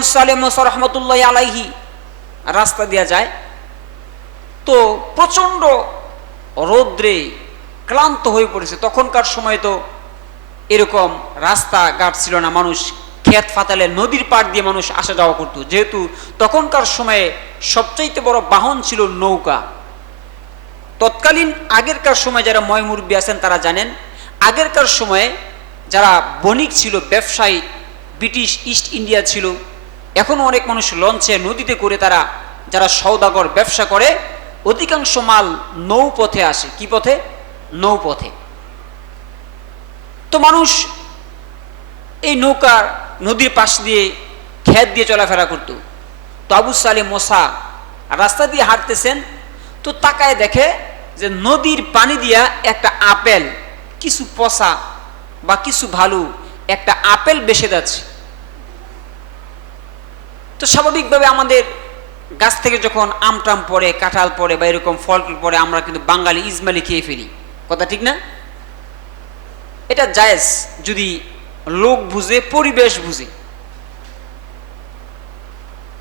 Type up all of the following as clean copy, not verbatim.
আবু সালেহ মুসা রহমতুল্লাহ আলাইহি রাস্তা দিয়া যায়, তো প্রচণ্ড রৌদ্রে ক্লান্ত হয়ে পড়েছে। তখনকার সময় তো এরকম রাস্তাঘাট ছিল না, মানুষ ক্ষেত ফাতালে নদীর পাড় দিয়ে মানুষ আসা যাওয়া করত, যেহেতু তখনকার সময়ে সবচাইতে বড় বাহন ছিল নৌকা। তৎকালীন আগেরকার সময় যারা ময়মুরব্বী আছেন তারা জানেন, আগেরকার সময়ে যারা বণিক ছিল, ব্যবসায়ী, ব্রিটিশ ইস্ট ইন্ডিয়া ছিল, এখনও অনেক মানুষ লঞ্চে নদীতে করে তারা যারা সওদাগর ব্যবসা করে, অধিকাংশ মাল নৌপথে আসে। কি পথে? নৌপথে। তো মানুষ এই নৌকা নদীর পাশ দিয়ে ক্ষেত দিয়ে চলাফেরা করত। তো আবু সালেহ মুসা রাস্তা দিয়ে হাঁটতেছেন, তো তাকায় দেখে যে নদীর পানি দিয়া একটা আপেল, কিছু পচা বা কিছু ভালো একটা আপেল ভেসে যাচ্ছে। তো স্বাভাবিকভাবে আমাদের গাছ থেকে যখন আমটাম পড়ে, কাঁঠাল পড়ে বা এরকম ফল পড়ে, আমরা কিন্তু বাঙালি ইজমালি খেয়ে ফেলি। কথা ঠিক না? এটা জায়েজ যদি লোক বুঝে, পরিবেশ বুঝে।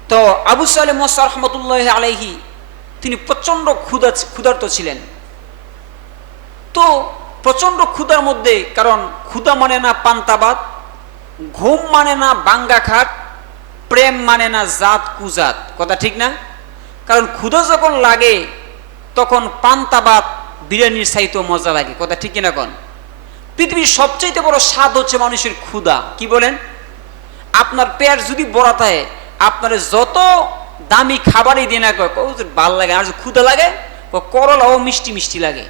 তো আবু সালেহ মুসা রহমতুল্লাহ আলাইহি তিনি প্রচন্ড ক্ষুধার্ত ছিলেন। তো প্রচন্ড ক্ষুধার মধ্যে, কারণ ক্ষুধা মানে না পান্তাবাদ, ঘুম মানে না বাঙ্গা খাট, প্রেম মানে না জাত কুজাত। কথা ঠিক না? কারণ ক্ষুধা যখন লাগে তখন পান্তাবাদ বিরিয়ানির চাইতেও মজা লাগে। কথা ঠিক কিনা কোন? পৃথিবীর সবচাইতে বড় স্বাদ হচ্ছে মানুষের ক্ষুধা। কি বলেন? আপনার পেট যদি বড় থাকে, আপনার যত দামি খাবারই দিয়ে না ভাল লাগে, আর ক্ষুধা লাগে করলাও মিষ্টি মিষ্টি লাগে।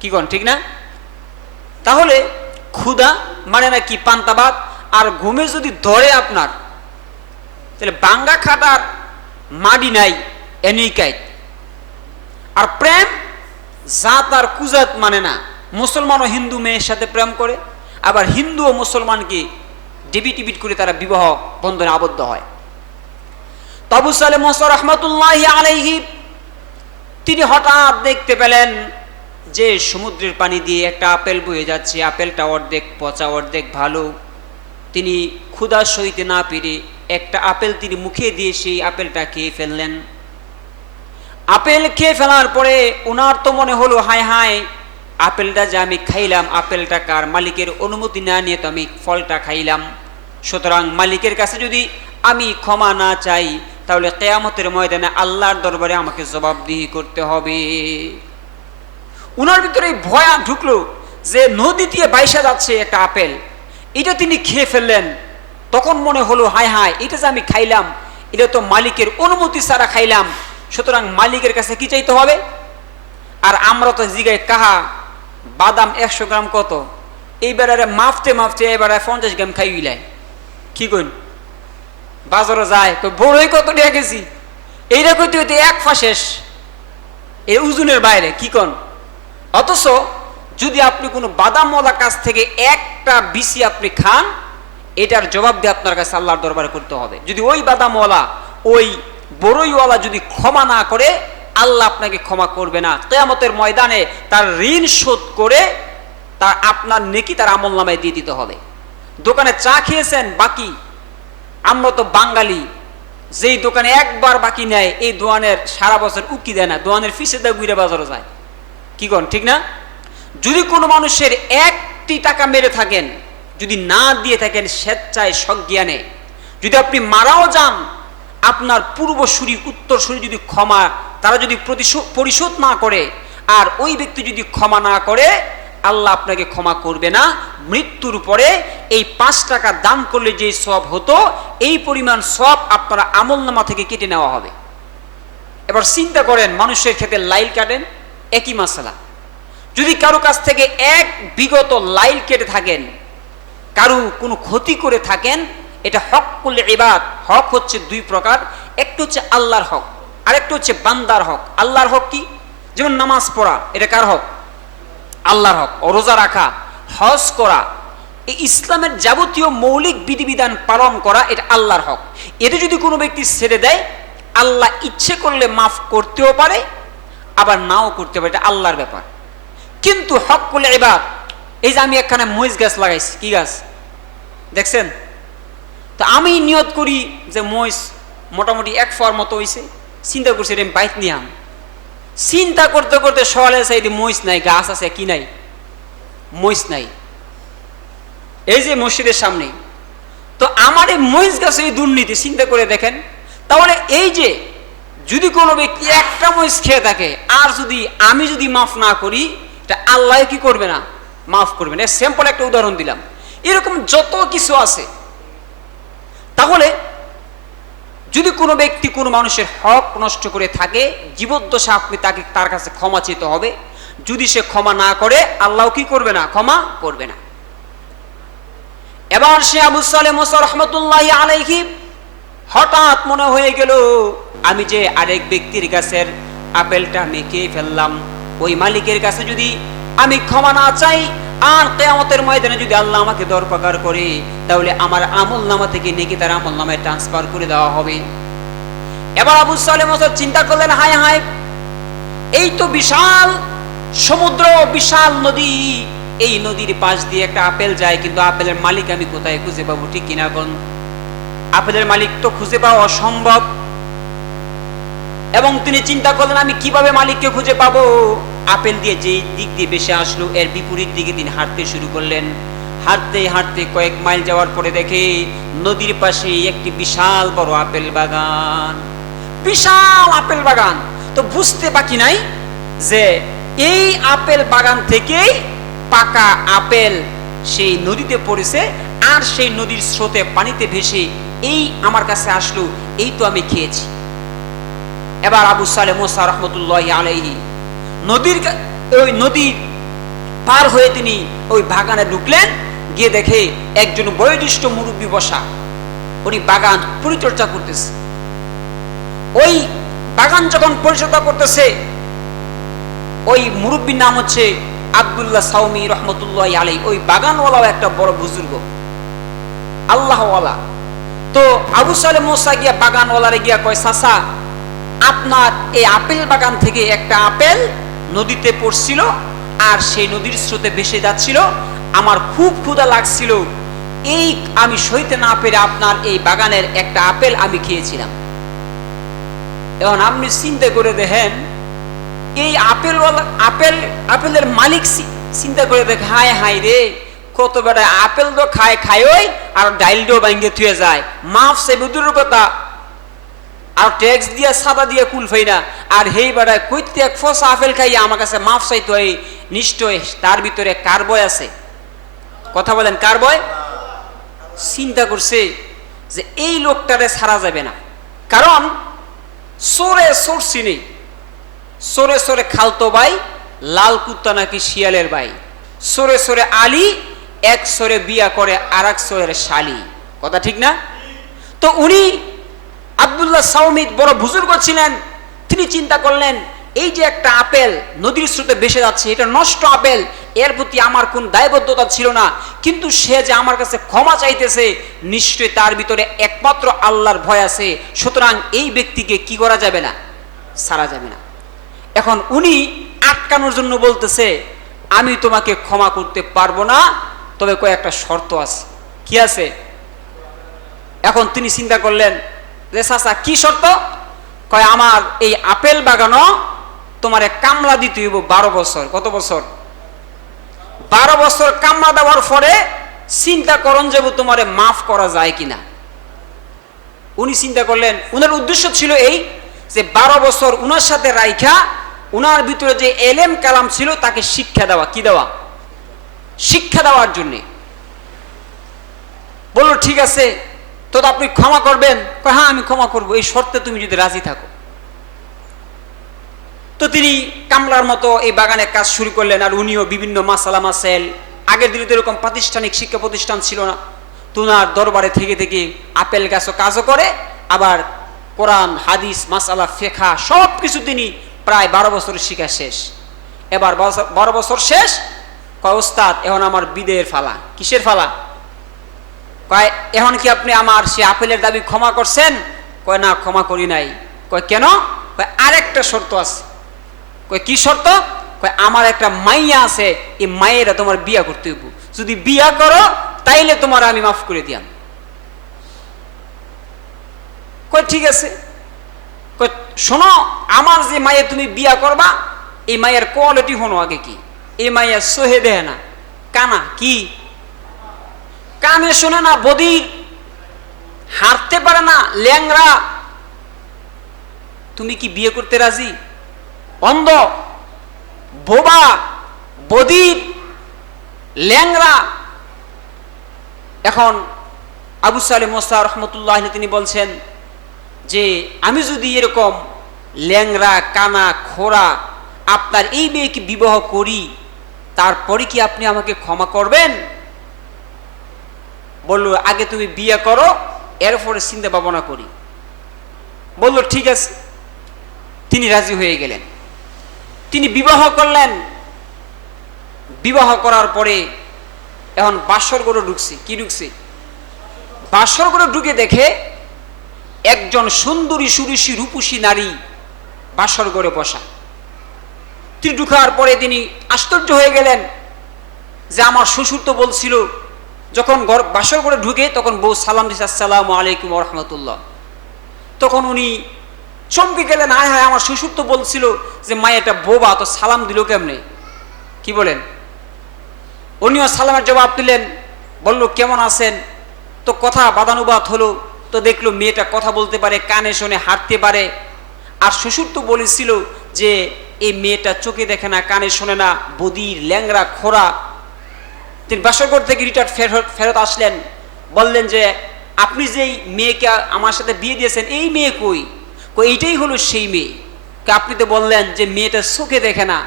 কি কন? ঠিক না? তাহলে ক্ষুধা মানে না কি পান্তাবাদ। আর ঘুমে যদি ধরে আপনার, তাহলে বাঙ্গা খাটার মাডি নাই, এনিকাইত। আর প্রেম জাত আর কুজাত মানে না। মুসলমান ও হিন্দু মেয়ের সাথে প্রেম করে, আবার হিন্দু ও মুসলমানকে ডেবিট টিবিট করে তারা বিবাহ বন্ধনে আবদ্ধ হয়। আবু সালেহ মুসা রহমতুল্লাহি আলাইহি তিনি হঠাৎ দেখতে পেলেন যে সমুদ্রের পানি দিয়ে একটা আপেল বয়ে যাচ্ছে, আপেলটা অর্ধেক পচা অর্ধেক ভালো। তিনি ক্ষুধা সইতে না পেরে একটা আপেল তিনি মুখে দিয়ে সেই আপেলটা খেয়ে ফেললেন। আপেল খেয়ে ফেলার পরে ওনার তো মনে হলো, হায় হায়, আপেলটা যে আমি খাইলাম, আপেলটা কার? মালিকের অনুমতি না নিয়ে তো আমি ফলটা খাইলাম। সুতরাং মালিকের কাছে যদি আমি ক্ষমা না চাই, তাহলে কিয়ামতের ময়দানে আল্লাহর দরবারে আমাকে জবাবদিহি করতে হবে। উনার ভিতরে ভয় ঢুকলো যে নদী দিয়ে বাইসা যাচ্ছে একটা আপেল, এটা তিনি খেয়ে ফেললেন। তখন মনে হলো, হায় হায়, এটা যে আমি খাইলাম, এটা তো মালিকের অনুমতি ছাড়া খাইলাম। সুতরাং মালিকের কাছে কি চাইতে হবে? আর আমরা তো জিগাই কাহা বাদাম 100 গ্রাম কত, এইবারে মাফতে মাফতে এবারে 50 গ্রাম খাই উইলাই। কি কইন? বাজারে যায় বড়ই কত দিয়ে গেছি, এইটা কইতে হইতে এক ফা শেষ, এর ওজনের বাইরে। কি কন? অথচ যদি আপনি কোনো বাদামওয়ালা কাছ থেকে একটা বিসি আপনি খান, এটার জবাব দিয়ে আপনার কাছে আল্লাহর দরবারে করতে হবে। যদি ওই বাদামওয়ালা, ওই বড়ইওয়ালা যদি ক্ষমা না করে, আল্লাহ আপনাকে ক্ষমা করবে না। কিয়ামতের ময়দানে তার ঋণ শোধ করে তার আপনার নেকি তার আমলনামায় দিয়ে দিতে হবে। দোকানে চা খেয়েছেন বাকি, আমরা তো বাঙালি, যেই দোকানে একবার বাকি নেয় এই দোয়ানের সারা বছর উকি দেয় না, দোয়ানের ফিসে দেয়, ঘুরে বাজারে যায়। কি কন? ঠিক না? যদি কোনো মানুষের 1টি টাকা মেরে থাকেন, যদি না দিয়ে থাকেন স্বেচ্ছায় সজ্ঞানে, যদি আপনি মারাও যান, আপনার পূর্বসূরি উত্তরসূরি যদি ক্ষমা, তারা যদি পরিশোধ না করে, আর ওই ব্যক্তি যদি ক্ষমা না করে, আল্লাহ আপনাকে ক্ষমা করবে না। মৃত্যুর পরে এই 5 টাকা দান করলে যে সওয়াব হতো, এই পরিমাণ সওয়াব আপনার আমলনামা থেকে কেটে নেওয়া হবে। এবার চিন্তা করেন, মানুষের ক্ষেত্রে লাইল কাটেন, একই মাসালা। যদি কারো কাছ থেকে এক বিগত লাইল কেটে থাকেন, কারো কোনো ক্ষতি করে থাকেন, এটা হকুল ইবাদ। হক হচ্ছে 2 প্রকার, একটা হচ্ছে আল্লাহর হক, আরেকটা হচ্ছে বান্দার হক। আল্লাহর হক কি? যেমন নামাজ পড়া, এটা কার হক? আল্লাহর হক। রোজা রাখা, হজ করা, এই ইসলামের যাবতীয় মৌলিক বিধিবিধান পালন করা, এটা আল্লাহর হক। এটা যদি কোনো ব্যক্তি ছেড়ে দেয়, আল্লাহ ইচ্ছে করলে মাফ করতেও পারে, আবার নাও করতে পারে, এটা আল্লাহর ব্যাপার। কিন্তু হকুল ইবাদ, এই যে আমি এখানে মরিচ গাছ লাগাইছি, কি গাছ দেখছেন? তো আমি নিয়ত করি যে মহিষ মোটামুটি এক ফর মতো হয়েছে, চিন্তা করছি এটা আমি বাইক নিয়াম। চিন্তা করতে করতে সকালে চাইতে মহিষ নাই, গাছ আছে কি নাই, মহিষ নাই, এই যে মসজিদের সামনে। তো আমার এই মহিষ গাছে এই দুর্নীতি চিন্তা করে দেখেন। তাহলে এই যে যদি কোনো ব্যক্তি একটা মহিষ খেয়ে থাকে আর যদি আমি যদি মাফ না করি, এটা আল্লাহ কি করবে না, মাফ করবে না। সিম্পল একটা উদাহরণ দিলাম, এরকম যত কিছু আছে। তাহলে যদি কোনো ব্যক্তি কোনো মানুষের হক নষ্ট করে থাকে, জীবদ্দশা আপনি তাকে তার কাছে ক্ষমা চেতে হবে। যদি সে ক্ষমা না করে, আল্লাহ কি করবে না, ক্ষমা করবে না। এবার সে আবু সালেহ মুসা রহমতুল্লাহি আলাইহি হঠাৎ মনে হয়ে গেল, আমি যে আরেক ব্যক্তির গাছের আপেলটা আমি খেয়ে ফেললাম, ওই মালিকের কাছে যদি আমি ক্ষমা না চাই আর কিয়ামতের ময়দানে যদি আল্লাহ আমাকে দরপাকার করে, তাহলে আমার আমল নামা থেকে নেকি তার আমল নামায় ট্রান্সফার করে দেওয়া হবে। এবার আবু সালেহ মুসা চিন্তা করলেন, হায় হায়, এই তো বিশাল সমুদ্র, বিশাল নদী, এই নদীর পাশ দিয়ে একটা আপেল যায়, কিন্তু আপেলের মালিক আমি কোথায় খুঁজে পাবো, ঠিক কিনা কোন? আপেলের মালিক তো খুঁজে পাওয়া অসম্ভব। এবং তিনি চিন্তা করলেন, আমি কিভাবে মালিককে খুঁজে পাবো? আপেল দিয়ে যে দিক দিয়ে বেশি আসলো এর বিপরীত দিকে তিনি হাঁটতে শুরু করলেন। হাঁটতে হাঁটতে কয়েক মাইল যাওয়ার পরে দেখে নদীর পাশে একটি বিশাল বড় আপেল বাগান, বিশাল আপেল বাগান। তো বুঝতে বাকি নাই যে এই আপেল বাগান থেকেই পাকা আপেল সেই নদীতে পড়েছে, আর সেই নদীর স্রোতে পানিতে ভেসে এই আমার কাছে আসলো, এই তো আমি খেয়েছি। এবার আবু সালেহ মুসা রহমতুল্লাহি আলাইহি ওই নদীর পার হয়ে তিনি ওই বাগানে ঢুকলেন। গিয়ে দেখে একজন বয়োজ্যেষ্ঠ মুরব্বী বসা, উনি বাগান পরিচর্যা করতেছে। ওই বাগান যখন পরিচর্যা করতেছে, ওই মুরব্বীর নাম হচ্ছে আব্দুল্লাহ সাউমি রহমতুল্লাহি আলাইহি। ওই বাগানওয়ালাও একটা বড় বুজুর্গ, আল্লাহওয়ালা। তো আবু সালেহ মুসা গিয়া বাগানওয়ালারে গিয়া কয়, চাচা, আপনার এই আপেল বাগান থেকে একটা আপেল নদীতে পড়ছিল আর সেই নদীর স্রোতে ভেসে যাচ্ছিল, আমার খুব ক্ষুধা লাগছিল, এই আমি সইতে না পেরে আপনার এই বাগানের একটা আপেল আমি খেয়েছিলাম। এখন আপনি চিন্তা করে দেখেন, এই আপেলের মালিক চিন্তা করে দেখে, হায় হায় রে, কত বেটা আপেল তো খায় ওই আর ডাইলটাও ভাঙ্গে থুয়ে যায়, মাফ সে বুদুর কথা, আর ট্যাক্স দিয়ে সাদা দিয়ে কুলফাই না, আর হেই বেড়ায় কইতে এক ফসা আপেল খাইয়া আমার কাছে মাফ চাইতে হয়, নিশ্চয় তার ভিতরে কার বয় আছে? কথা বলেন, কার বয়? চিন্তা করছে যে এই লোকটারে ছাড়া যাবে না, কারণ সোরে সরছি নেই, সোরে সোরে খালতো ভাই, লাল কুত্তা নাকি শিয়ালের ভাই, সোরে সোরে আলী, এক সোরে বিয়া করে আর এক সোরের শালি, কথা ঠিক না? তো উনি আব্দুল্লাহ সাউমি বড় বুজুর্গ ছিলেন, তিনি চিন্তা করলেন, এই যে একটা আপেল নদীর স্রোতে ভেসে যাচ্ছে, এটা নষ্ট আপেল, এর প্রতি আমার কোন দায়বদ্ধতা ছিল না, কিন্তু সে যে আমার কাছে ক্ষমা চাইতেছে, নিশ্চয়ই তার ভিতরে একমাত্র আল্লাহর ভয় আছে, সুতরাং এই ব্যক্তিকে কি করা যাবে না, ছাড়া যাবে না। এখন উনি আটকানোর জন্য বলতেছে, আমি তোমাকে ক্ষমা করতে পারবো না, তবে কয়েকটা শর্ত আছে। কি আছে? এখন তিনি চিন্তা করলেন যে, চাচা কি শর্ত? কয়, আমার এই আপেল বাগানো তোমার কামলা দিতে হইব 12 বছর। কত বছর? 12 বছর কামলা দেওয়ার পরে চিন্তা করন যে তোমারে মাফ করা যায় কিনা। উনি চিন্তা করলেন, উনার উদ্দেশ্য ছিল এই যে 12 বছর উনার সাথে রাইখা উনার ভিতরে যে এলেম কালাম ছিল তাকে শিক্ষা দেওয়া। কি দেওয়া? শিক্ষা দেওয়ার জন্য। বলল, ঠিক আছে, তো আপনি ক্ষমা করবেন? হ্যাঁ, আমি ক্ষমা করবো, এই শর্তে তুমি যদি রাজি থাকো। তো তিনি কামলার মতো এই বাগানে কাজ শুরু করলেন, আর উনিও বিভিন্ন মাসালা মাসাইল, আগের দিনে তো এরকম প্রাতিষ্ঠানিক শিক্ষা প্রতিষ্ঠান ছিল না, তুনার দরবারে থেকে থেকে আপেল গাছও কাজও করে, আবার কোরআন হাদিস মাসালা ফেখা সব কিছু তিনি প্রায় 12 বছরের শিক্ষা শেষ। এবার 12 বছর শেষ, কয়, ওস্তাদ, এখন আমার বিদের ফালা। কিসের ফালা? কয়, এখন কি আপনি আমার সে আপেলের দাবি ক্ষমা করছেন? কয়, না, ক্ষমা করি নাই। কয়, কেন? কয়, আরেকটা শর্ত আছে। কয়, কি শর্ত? কয়, আমার একটা মাইয়া আছে, এই মায়েরা তোমার বিয়া করতে হইব, যদি বিয়া করো তাইলে তোমার আমি মাফ করে দিয়াম। কই ঠিক আছে, কই শোনো, আমার যে মায়ে তুমি বিয়া করবা এই মায়ের কোয়ালিটি হনো আগে কি, এই মাইয়া সহে দেয় না, কানা, কি কানে শোনে না, বদির, হাঁটতে পারে না, ল্যাংরা, তুমি কি বিয়ে করতে রাজি? অন্ধ, বোবা, বদির, ল্যাংরা। এখন আবু সালেহ মুসা রহমতুল্লাহ তিনি বলছেন যে আমি যদি এরকম ল্যাংরা, কানা, খোরা আপনার এই মেয়েকে বিবাহ করি, তারপরে কি আপনি আমাকে ক্ষমা করবেন? বলল আগে তুমি বিয়ে করো, এরপরে চিন্তা ভাবনা করি। বলল ঠিক আছে। তিনি রাজি হয়ে গেলেন, তিনি বিবাহ করলেন। বিবাহ করার পরে এখন বাসর ঘরে ঢুকছে, কি ঢুকছে, বাসর ঘরে ঢুকে দেখে একজন সুন্দরী সুরুষী রূপসী নারী বাসর ঘরে বসা। তিনি ঢুকার পরে তিনি আশ্চর্য হয়ে গেলেন যে আমার শ্বশুর তো বলছিল যখন বাসর ঘরে ঢুকে তখন বউ সালাম দিছে, আসসালামু আলাইকুম ওয়া রাহমাতুল্লাহ। তখন উনি চমকে গেলেন, হায় হায়, আমার শ্বশুর তো বলছিল যে মায়েটা বোবা, তো সালাম দিল কেমনে, কি বলেন? উনিও সালামের জবাব দিলেন, বলল কেমন আছেন। তো কথা বাদানুবাদ হলো, তো দেখলো মেয়েটা কথা বলতে পারে, কানে শোনে, হাঁটতে পারে। আর শ্বশুর তো বলেছিল যে এই মেয়েটা চোখে দেখে না, কানে শোনে না, বদির, ল্যাংরা, খোরা। তিনি বাসরঘর থেকে রিটার্ন ফেরত আসলেন, বললেন যে আপনি যেই মেয়েকে আমার সাথে বিয়ে দিয়েছেন এই মেয়ে কই? এইটাই হলো সেই মেয়ে। আপনি তো বললেন যে মেয়েটা চোখে দেখে না,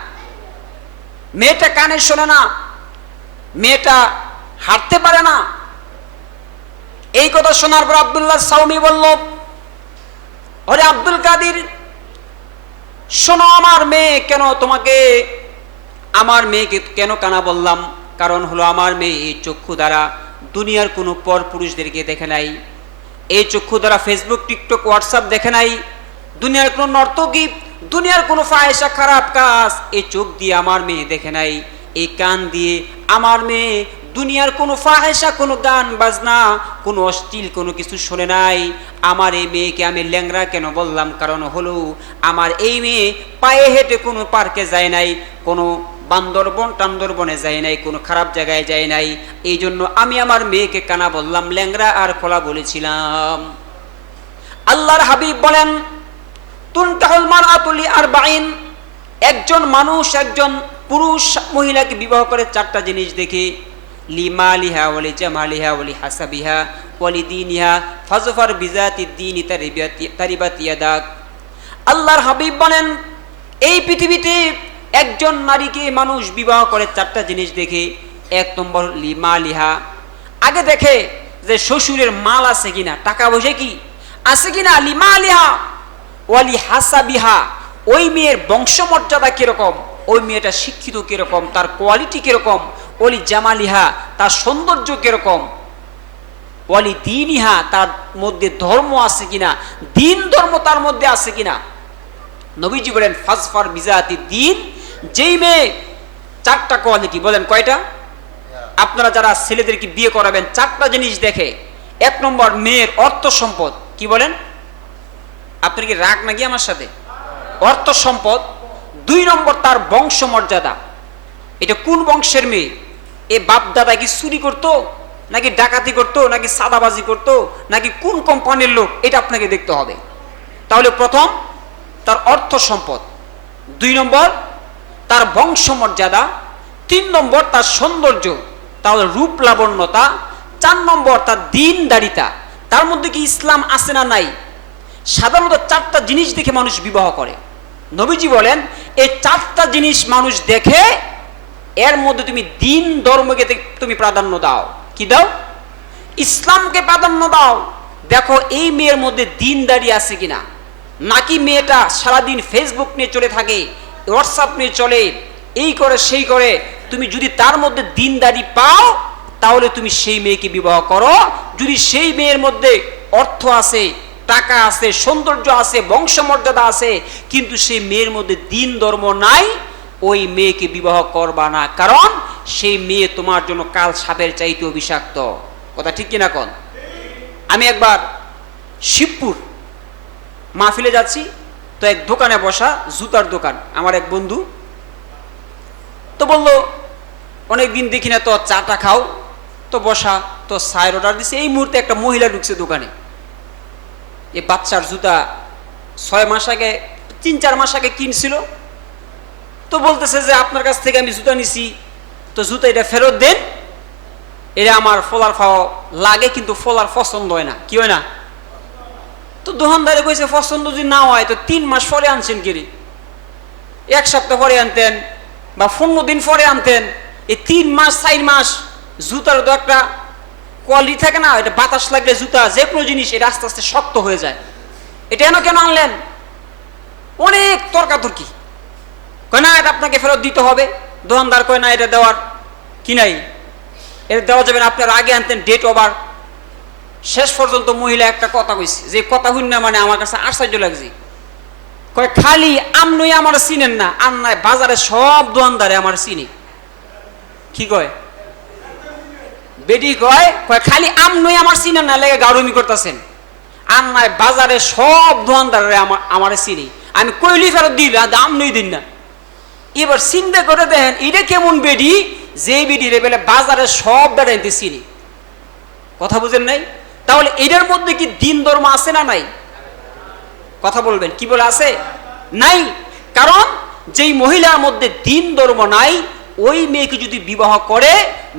মেয়েটা কানে শোনে না, মেয়েটা হাঁটতে পারে না। এই কথা শোনার পর আব্দুল্লাহ সাউমি বলল, ওরে আব্দুল কাদির, শোনো, আমার মেয়েকে কেন কানা বললাম? কারণ হলো আমার মেয়ে এই চক্ষু দ্বারা দুনিয়ার কোনো পর পুরুষদেরকে দেখে নাই, এই চক্ষু দ্বারা ফেসবুক, টিকটক, হোয়াটসঅ্যাপ দেখে নাই, দুনিয়ার কোনো নর্তকী, দুনিয়ার কোনো ফাহেসা, খারাপ কাজ এই চোখ দিয়ে আমার মেয়ে দেখে নাই, এই কান দিয়ে আমার মেয়ে দুনিয়ার কোনো ফাহেসা, কোনো গান বাজনা, কোনো অশ্লীল কোনো কিছু শোনে নাই। আমার এই মেয়েকে আমি ল্যাংরা কেন বললাম? কারণ হলো আমার এই মেয়ে পায়ে হেঁটে কোনো পার্কে যায় নাই, কোনো টান্দরবনে যায় নাই, কোনো খারাপ জায়গায় যায় নাই। এই জন্য আমি আমার মেয়েকে কানা বললাম, ল্যাংরা আর খোলা বলেছিলাম। আল্লাহর হাবিব বলেন, তুনকাহুল মারআতু লিআরবাঈন, একজন মানুষ, একজন পুরুষ মহিলাকে বিবাহ করে চারটা জিনিস দেখে, লিমালিহা ওয়ালি জামালিহা ওয়ালি হাসাবিহা ওয়ালি দীনিহা ফাজফার বিজাতি দীনি তারিবাত ইয়াদাক। আল্লাহর হাবিব বলেন, এই পৃথিবীতে একজন নারীকে মানুষ বিবাহ করে চারটা জিনিস দেখে। এক নম্বর লিমালিহা, আগে দেখে যে শ্বশুরের মাল আছে কিনা, টাকা পয়সা কি আছে কিনা। লিমালিহা ওয়ালি হাসাবিহা, ওই মেয়ের বংশমর্যাদা কিরকম, ওই মেয়েটা শিক্ষিত কিরকম, তার কোয়ালিটি কিরকম। ওয়ালি জামালিহা, তার সৌন্দর্য কিরকম। ওয়ালি দীনিহা, তার মধ্যে ধর্ম আছে কিনা, দিন ধর্ম তার মধ্যে আছে কিনা। নবীজি বলেন, ফাজফার বিজাতি দিন, যেই মেয়ে চারটা কোয়ালিটি, বলেন কয়টা? আপনারা যারা ছেলেদেরকে বিয়ে করাবেন চারটা জিনিস দেখে। এক নম্বর মেয়ের অর্থ সম্পদ, কি বলেন? আপনার কি রাগ নাকি আমার সাথে? অর্থ সম্পদ। দুই নম্বর তার বংশমর্যাদা, এটা কোন বংশের মেয়ে, এ বাপ দাদা কি চুরি করতো নাকি ডাকাতি করতো নাকি সাদাবাজি করতো নাকি কোন কোম্পানির লোক, এটা আপনাকে দেখতে হবে। তাহলে প্রথম তার অর্থ সম্পদ, দুই নম্বর তার বংশমর্যাদা, তিন নম্বর তার সৌন্দর্য, তাহলে রূপ লাবণ্যতা, চার নম্বর তার দিনদারিতা, তার মধ্যে কি ইসলাম আছে না নাই। সাধারণত চারটা জিনিস দেখে মানুষ বিবাহ করে। নবীজি বলেন, এই চারটা জিনিস মানুষ দেখে, এর মধ্যে তুমি দিন ধর্মকে তুমি প্রাধান্য দাও। কি দাও? ইসলামকে প্রাধান্য দাও। দেখো এই মেয়ের মধ্যে দিনদারি আছে কিনা, নাকি মেয়েটা সারাদিন ফেসবুক নিয়ে চলে থাকে, হোয়াটসঅ্যাপ নিয়ে চলে, এই করে সেই করে। তুমি যদি তার মধ্যে দিনদারি পাও তাহলে তুমি সেই মেয়েকে বিবাহ করো। যদি সেই মেয়ের মধ্যে অর্থ আছে, টাকা আছে, সৌন্দর্য আছে, বংশমর্যাদা আছে, কিন্তু সেই মেয়ের মধ্যে দিন ধর্ম নাই, ওই মেয়েকে বিবাহ করবা না। কারণ সেই মেয়ে তোমার জন্য কাল সাপের চাইতেও বিষাক্ত। কথা ঠিক কিনা কোন? আমি একবার শিবপুর মাহফিলে যাচ্ছি, তো এক দোকানে বসা, জুতার দোকান, আমার এক বন্ধু তো বলল অনেকদিন দেখি না, তো চাটা খাও, তো বসা, তো চায়ের অর্ডার দিছে। এই মুহূর্তে একটা মহিলা ঢুকছে দোকানে। এই বাচ্চার জুতা 6 মাস আগে, 3-4 মাস আগে কিনছিল, তো বলতেছে যে আপনার কাছ থেকে আমি জুতা নিছি, তো জুতা এটা ফেরত দেন, এটা আমার ফলার ফাও লাগে, কিন্তু ফলার পছন্দ হয় না। কি হয় না? তো দোকানদারে কইছে পছন্দ যদি না হয় তো 3 মাস পরে আনছেন কিরে, 1 সপ্তাহ পরে আনতেন বা 15 দিন পরে আনতেন। এই 3 মাস 4 মাস জুতার তো একটা কোয়ালিটি থাকে না, এটা বাতাস লাগলে জুতা যে কোনো জিনিস এটা আস্তে আস্তে শক্ত হয়ে যায়। এটা কেন আনলেন? অনেক তর্কাতর্কি। কয় না এটা আপনাকে ফেরত দিতে হবে। দোকানদার কয় না এটা দেওয়ার কি নাই, এটা দেওয়া যাবে না, আপনার আগে আনতেন, ডেট ওভার। শেষ পর্যন্ত মহিলা একটা কথা কইছে, যে কথা হইন না, মানে আমার কাছে আশ্চর্য লাগছে। কয় খালি আমনই আমার চিনেন না, আর নাই বাজারে সব দোকানদারে আমার চিনি। কি কয় বেডি? কয় খালি আমনই আমার চিনেন না, লেগে গারুমি করতেছেন, আর নাই বাজারে সব দোকানদারে আমার চিনি, আমি কইলি ফেরত দিল, আমনই দিন না। এবার চিন্তা করে দেখেন এটা কেমন বেডি, যে বেডি রে বেলে বাজারে সব বেড়াইতে চিনি। কথা বুঝেন নাই? তাহলে এটার মধ্যে কি দিন ধর্ম আছে না নাই? কথা বলবেন, কি বলে আছে? নাই। কারণ যেই মহিলার মধ্যে দিন ধর্ম নাই, ওই মেয়েকে যদি বিবাহ করে,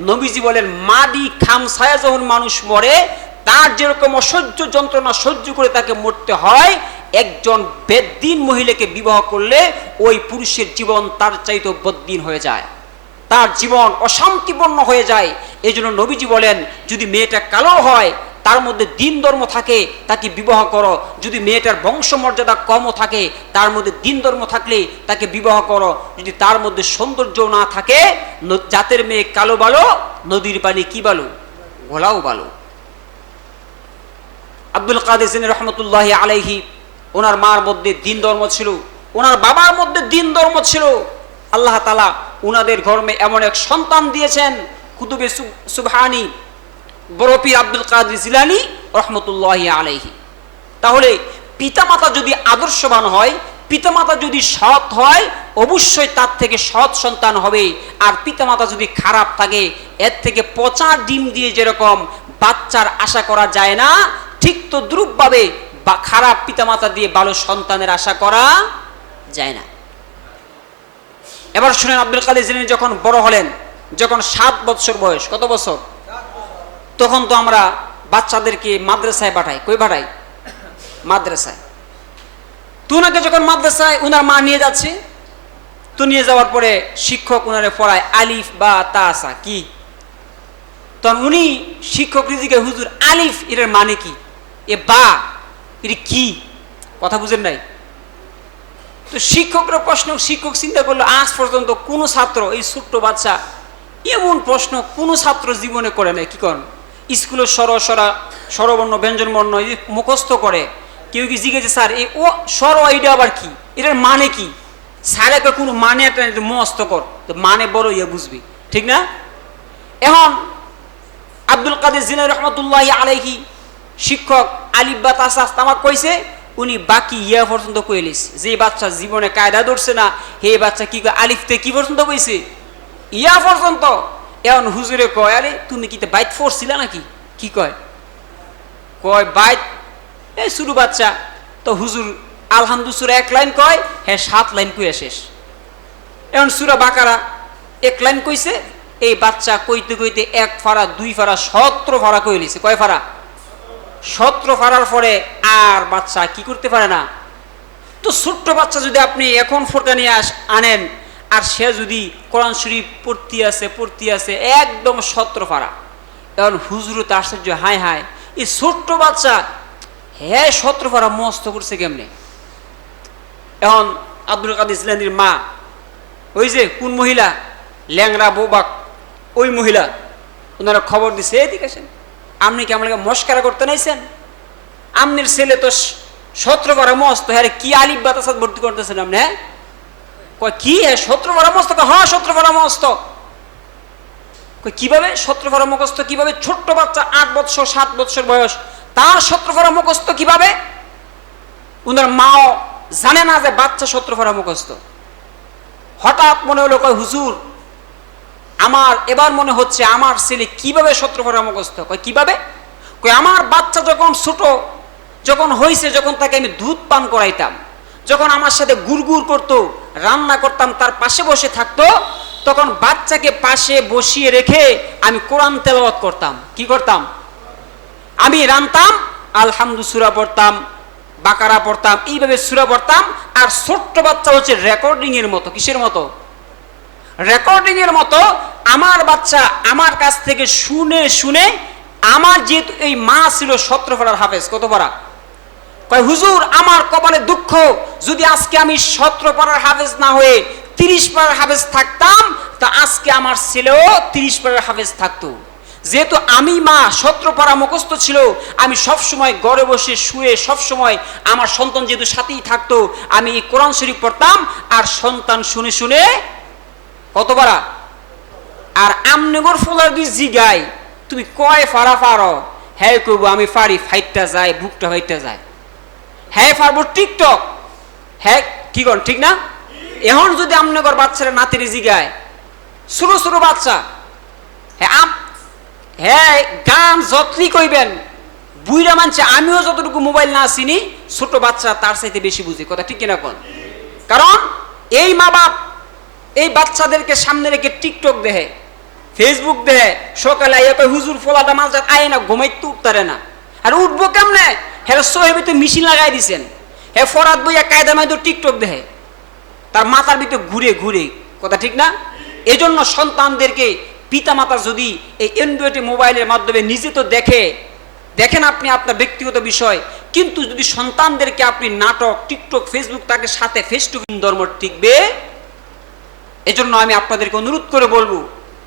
নবীজি বলেন মাটি খামছায়া যখন মানুষ মরে, তার যেরকম অসহ্য যন্ত্রণা সহ্য করে তাকে মরতে হয়, একজন বেদ্দিন মহিলাকে বিবাহ করলে ওই পুরুষের জীবন তার চাইতে বদ্দিন হয়ে যায়, তার জীবন অশান্তিপূর্ণ হয়ে যায়। এই জন্য নবীজি বলেন যদি মেয়েটা কালো হয়, তার মধ্যে দিন ধর্ম থাকে, তাকে বিবাহ করো। যদি মেয়েটার বংশমর্যাদা কমও থাকে, তার মধ্যে দিন ধর্ম থাকলে তাকে বিবাহ করো। যদি তার মধ্যে সৌন্দর্য না থাকে, জাতের মেয়ে কালো বালো, নদীর পানি কি বালো, ঘোলাও বালো। আব্দুল কাদের জিলানী রহমতুল্লাহি আলাইহি, ওনার মার মধ্যে দিন ধর্ম ছিল, ওনার বাবার মধ্যে দিন ধর্ম ছিল। আল্লাহ তাআলা উনাদের ধর্মে এমন এক সন্তান দিয়েছেন, কুতুবে সুবহানি বড় পীর আব্দুল কাদের জিলানী রহমতুল্লাহি আলাইহি। তাহলে পিতামাতা যদি আদর্শবান হয়, পিতামাতা যদি সৎ হয়, অবশ্যই তার থেকে সৎ সন্তান হবে। আর পিতামাতা যদি খারাপ থাকে, এর থেকে পচা ডিম দিয়ে যেরকম বাচ্চার আশা করা যায় না, ঠিক তো দ্রুপভাবে খারাপ পিতামাতা দিয়ে ভালো সন্তানের আশা করা যায় না। এবার শুনেন, আব্দুল কাদের জিলানী যখন বড় হলেন, যখন 7 বছর বয়স, কত বছর? তখন তো আমরা বাচ্চাদেরকে মাদ্রাসায় পাঠাই। কই পাঠাই? মাদ্রাসায়। তো ওনাকে যখন মাদ্রাসায় ওনার মা নিয়ে যাচ্ছে, তো নিয়ে যাওয়ার পরে শিক্ষক ওনারে পড়ায় আলিফ বা তাসা কি। তখন উনি শিক্ষক রিজিকে, হুজুর আলিফ এর মানে কি, এ বা এটা কি? কথা বুঝেন নাই? তো শিক্ষকরা প্রশ্ন, শিক্ষক চিন্তা করলো আজ পর্যন্ত কোন ছাত্র, এই ছোট্ট বাচ্চা এমন প্রশ্ন কোন ছাত্র জীবনে করে নাই। কি করেন? স্কুলের স্বরবর্ণ ব্যঞ্জন বর্ণ মুখস্থ করে, কেউ কি জিজ্ঞেস স্যার এই ও স্বর এইটা আবার কি, এটার মানে কি? স্যারে কোনো মানে একটা মুখস্থ কর, তো মানে বড় ইয়ে বুঝবি, ঠিক না? এখন আব্দুল কাদের জিলানী রহমতুল্লাহি আলাইহি শিক্ষক আলিফ বা তাসা তামাক কইছে, উনি বাকি ইয়া পর্যন্ত কইলিস। যে বাচ্চা জীবনে কায়দা ধরছে না, হে বাচ্চা কি কয় আলিফতে কি পর্যন্ত কইছে? ইয়া পর্যন্ত। এখন হুজুরে কয় আরে তুমি কি বাইত পড়ছিলা নাকি? কি কয়? কয় বাইত, এই শুরু বাচ্চা। তো হুজুর আলহামদুলিল্লাহ সূরা 1 লাইন কয়, হ্যাঁ 7 লাইন কইয়া শেষ। এখন সূরা বাকারা 1 লাইন কইছে, এই বাচ্চা কইতে কইতে 1 ফারা 2 ফারা 17 ফারা কই লিছে। কয় ফারা? 17 ফারার পরে আর বাচ্চা কি করতে পারে না। তো ছোট্ট বাচ্চা যদি আপনি এখন ফোরকা নিয়ে আনেন, আর সে যদি কোরআন শরীফ পড়তে আছে একদম 17 ফারা, এখন হুজুর তো আশ্চর্য, হায় হায় এই ছোট্ট বাচ্চা হ্যাঁ 17 ফারা মস্ত করছে কেমনে। এখন আব্দুল কাদের জিলানীর মা, ওই যে কোন মহিলা, ল্যাংরা বোবাক ওই মহিলা, ওনারা খবর দিছে এদিকে আসেন, আপনি কি আমাকে মস্কারা করতে নাইছেন? আমনের ছেলে তো 17 ফারা মস্ত, হ্যাঁ কি আলিফ বা তাসা ভর্তি করতেছেন আপনি? হ্যাঁ কয় কি, হ্যাঁ 17 ফারা মস্ত? হ্যাঁ 17 ফারা মস্ত। কিভাবে 17 ফারা মুখস্থ কিভাবে? ছোট্ট বাচ্চা 8 বছর 7 বছর বয়স, তার 17 ফারা মুখস্থ কিভাবে? উনার মাও জানে না যে বাচ্চা সূত্র পড়া মুখস্থ। হঠাৎ মনে হলো, কয় হুজুর আমার এবার মনে হচ্ছে আমার ছেলে কিভাবে সূত্র পড়া মুখস্থ। কয় কিভাবে? কয় আমার বাচ্চা যখন ছোট, যখন হয়েছে, যখন তাকে আমি দুধ পান করাইতাম, যখন আমার সাথে গুড়গুড় করতো, রান্না করতাম, তার পাশে বসে থাকতো, তখন বাচ্চাকে পাশে বসিয়ে রেখে আমি কোরআন তেলাওয়াত করতাম। কি করতাম? আমি রান্তাম, আলহামদু সূরা পড়তাম, বাকারা পড়তাম, এইভাবে সূরা পড়তাম। আর ছোট্ট বাচ্চা হচ্ছে রেকর্ডিং এর মতো। কিসের মতো? রেকর্ডিং এর মতো আমার বাচ্চা আমার কাছ থেকে শুনে শুনে, আমার যেহেতু এই মা ছিল 17 পারার হাফেজ। কত পারা? কয় হুজুর আমার কপালে দুঃখ, যদি আজকে আমি 17 পারার হাফেজ না হয়ে 30 পারার হাফেজ থাকতাম, তা আজকে আমার ছেলেও 30 পারার হাফেজ থাকতো। যেহেতু আমি মা 17 পারা মুখস্থ ছিল, আমি সব সময় ঘরে বসে শুয়ে সব সময় আমার সন্তান যেহেতু সাথেই থাকতো, আমি এই কোরআন শরীফ পড়তাম আর সন্তান শুনে শুনে কত পারা। আর আমনগর ফলার দুই জিগাই তুমি কয় ফারা পারো, হ্যাঁ কইব আমি পারি, ফাইটটা যায়, বুকটা ফাইটটা যায়। হ্যাঁ পারবো টিকটক, হ্যাঁ কি করেন ঠিক না? এখন যদি আমনগর বাচ্চারা নাতিরে জিগায়, ছোট ছোট বাচ্চা, হ্যাঁ গান যতই কইবেন, বুইরা মানছে, আমিও যতটুকু মোবাইল না চিনি, ছোট বাচ্চা তার চাইতে বেশি বুঝে। কথা ঠিক কিনা কোন? কারণ এই মা বাপ এই বাচ্চাদেরকে সামনে রেখে টিকটক দেখে, ফেসবুক দেখে, সকালে আইয়া কয় হুজুর ফলাটা মাছ আয় না, ঘুমাইতে উঠতারে না। আর উঠবো কেমনে? হ্যাঁ সোহেবে তো মেশিন লাগাই দিছেন, হ্যাঁ ফরাত বইয়া কায়দা মাইতো টিকটক দেখে, তার মাথার ভিতরে ঘুরে ঘুরে। কথা ঠিক না? এজন্য সন্তানদেরকে পিতা মাতা যদি এই অ্যান্ড্রয়েড মোবাইলের মাধ্যমে নিজে তো দেখেন আপনি আপনার ব্যক্তিগত বিষয়, কিন্তু যদি সন্তানদেরকে আপনি নাটক, টিকটক, ফেসবুক, তাকে সাথে ফেস টু ফেস ধর্ম টিকবে। এজন্য আমি আপনাদেরকে অনুরোধ করে বলবো,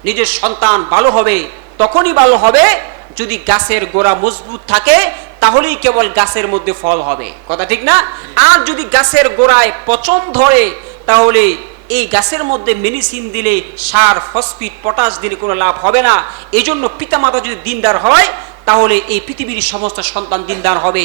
নিজের সন্তান ভালো হবে তখনই ভালো হবে যদি গাছের গোড়া মজবুত থাকে, তাহলেই কেবল গাছের মধ্যে ফল হবে। কথা ঠিক না? আর যদি গাছের গোড়ায় পচন ধরে, তাহলে এই গাছের মধ্যে মেডিসিন দিলে, সার, ফসফেট, পটাশ দিলে কোনো লাভ হবে না। এই জন্য পিতামাতা যদি দিনদার হয়, তাহলে এই পৃথিবীর সমস্ত সন্তান দিনদার হবে।